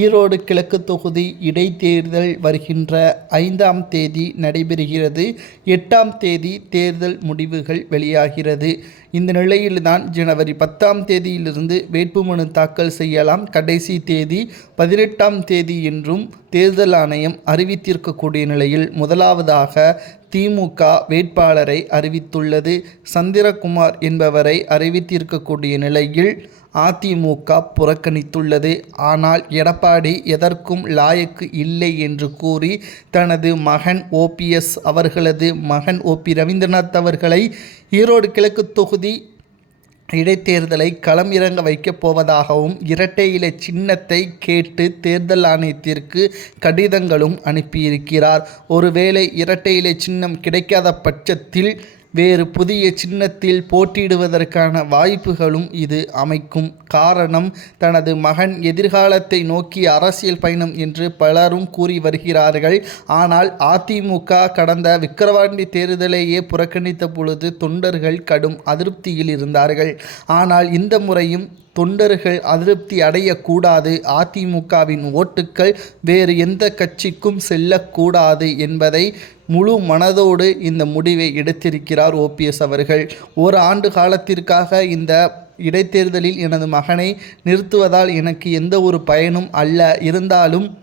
ஈரோடு கிழக்கு தொகுதி இடைத்தேர்தல் வருகின்ற ஐந்தாம் தேதி நடைபெறுகிறது. எட்டாம் தேதி தேர்தல் முடிவுகள் வெளியாகிறது. இந்த நிலையில்தான் ஜனவரி பத்தாம் தேதியிலிருந்து வேட்புமனு தாக்கல் செய்யலாம். கடைசி தேதி பதினெட்டாம் தேதி என்றும் தேர்தல் ஆணையம் அறிவித்திருக்கக்கூடிய நிலையில் முதலாவதாக திமுக வேட்பாளரை அறிவித்துள்ளது. சந்திரகுமார் என்பவரை அறிவித்திருக்கக்கூடிய நிலையில் அதிமுக புறக்கணித்துள்ளது. ஆனால் எடப்பாடி எதற்கும் லாயக்கு இல்லை என்று கூறி தனது மகன் ஓபிஎஸ் அவர்களது மகன் ஓபி ரவீந்திரநாத் அவர்களை ஈரோடு கிழக்கு தொகுதி இடைத்தேர்தலை களம் இறங்க வைக்கப் போவதாகவும் இரட்டை இலை சின்னத்தை கேட்டு தேர்தல் ஆணையத்திற்கு கடிதங்களும் அனுப்பியிருக்கிறார். ஒருவேளை இரட்டை இலை சின்னம் கிடைக்காத பட்சத்தில் வேறு புதிய சின்னத்தில் போட்டியிடுவதற்கான வாய்ப்புகளும் இது அமைக்கும். காரணம் தனது மகன் எதிர்காலத்தை நோக்கி அரசியல் பயணம் என்று பலரும் கூறி வருகிறார்கள். ஆனால் அதிமுக கடந்த விக்கிரவாண்டி தேர்தலையே புறக்கணித்த பொழுது தொண்டர்கள் கடும் அதிருப்தியில் இருந்தார்கள். ஆனால் இந்த முறையும் தொண்டர்கள் அதிருப்தி அடையக்கூடாது. அதிமுகவின் ஓட்டுக்கள் வேறு எந்த கட்சிக்கும் செல்லக்கூடாது என்பதை முழு மனதோடு இந்த முடிவை எடுத்திருக்கிறார் ஓபிஎஸ் அவர்கள். ஒரு ஆண்டு காலத்திற்காக இந்த இடைத்தேர்தலில் எனது மகனை நிறுத்துவதால் எனக்கு எந்த ஒரு பயனும் அல்ல. இருந்தாலும்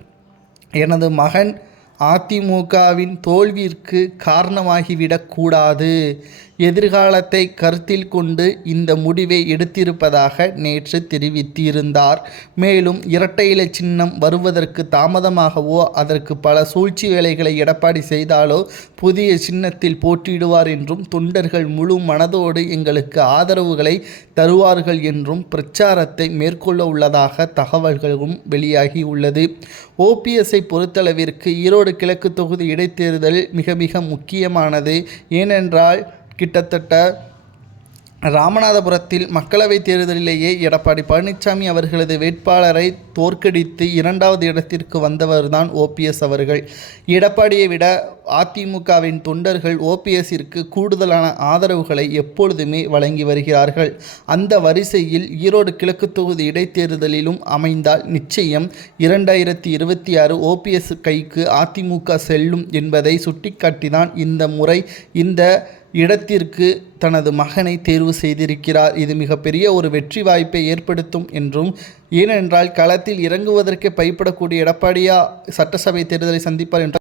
எனது மகன் அதிமுகவின் தோல்விற்கு காரணமாகிவிடக்கூடாது எதிர்காலத்தை கருத்தில் கொண்டு இந்த முடிவை எடுத்திருப்பதாக நேற்று தெரிவித்திருந்தார். மேலும் இரட்டை இலை சின்னம் வருவதற்கு தாமதமாகவோ அதற்கு பல சூழ்ச்சி வேலைகளை எடப்பாடி செய்தாலோ புதிய சின்னத்தில் போட்டியிடுவார் என்றும் தொண்டர்கள் முழு மனதோடு எங்களுக்கு ஆதரவுகளை தருவார்கள் என்றும் பிரச்சாரத்தை மேற்கொள்ள உள்ளதாக தகவல்களும் வெளியாகியுள்ளது ஓபிஎஸ்ஐ பொறுத்தளவிற்கு ஈரோடு கிழக்கு தொகுதி இடைத்தேர்தல் மிக மிக முக்கியமானது. ஏனென்றால் கிட்டத்தட்ட ராமநாதபுரத்தில் மக்களவைத் தேர்தலிலேயே எடப்பாடி பழனிசாமி அவர்களது வேட்பாளரை தோற்கடித்து இரண்டாவது இடத்திற்கு வந்தவர்தான் ஓபிஎஸ் அவர்கள். எடப்பாடியை விட அதிமுகவின் தொண்டர்கள் ஓபிஎஸ்ஸிற்கு கூடுதலான ஆதரவுகளை எப்பொழுதுமே வழங்கி வருகிறார்கள். அந்த வரிசையில் ஈரோடு கிழக்கு தொகுதி இடைத்தேர்தலிலும் அமைந்தால் நிச்சயம் இரண்டாயிரத்தி இருபத்தி ஆறு ஓபிஎஸ் கைக்கு அதிமுக செல்லும் என்பதை சுட்டிக்காட்டிதான் இந்த முறை இந்த இடத்திற்கு தனது மகனை தேர்வு செய்திருக்கிறார். இது மிகப்பெரிய ஒரு வெற்றி வாய்ப்பை ஏற்படுத்தும் என்றும் ஏனென்றால் களத்தில் இறங்குவதற்கு பயப்படக்கூடிய எடப்பாடியா சட்டசபை தேர்தலை சந்திப்பார் என்ற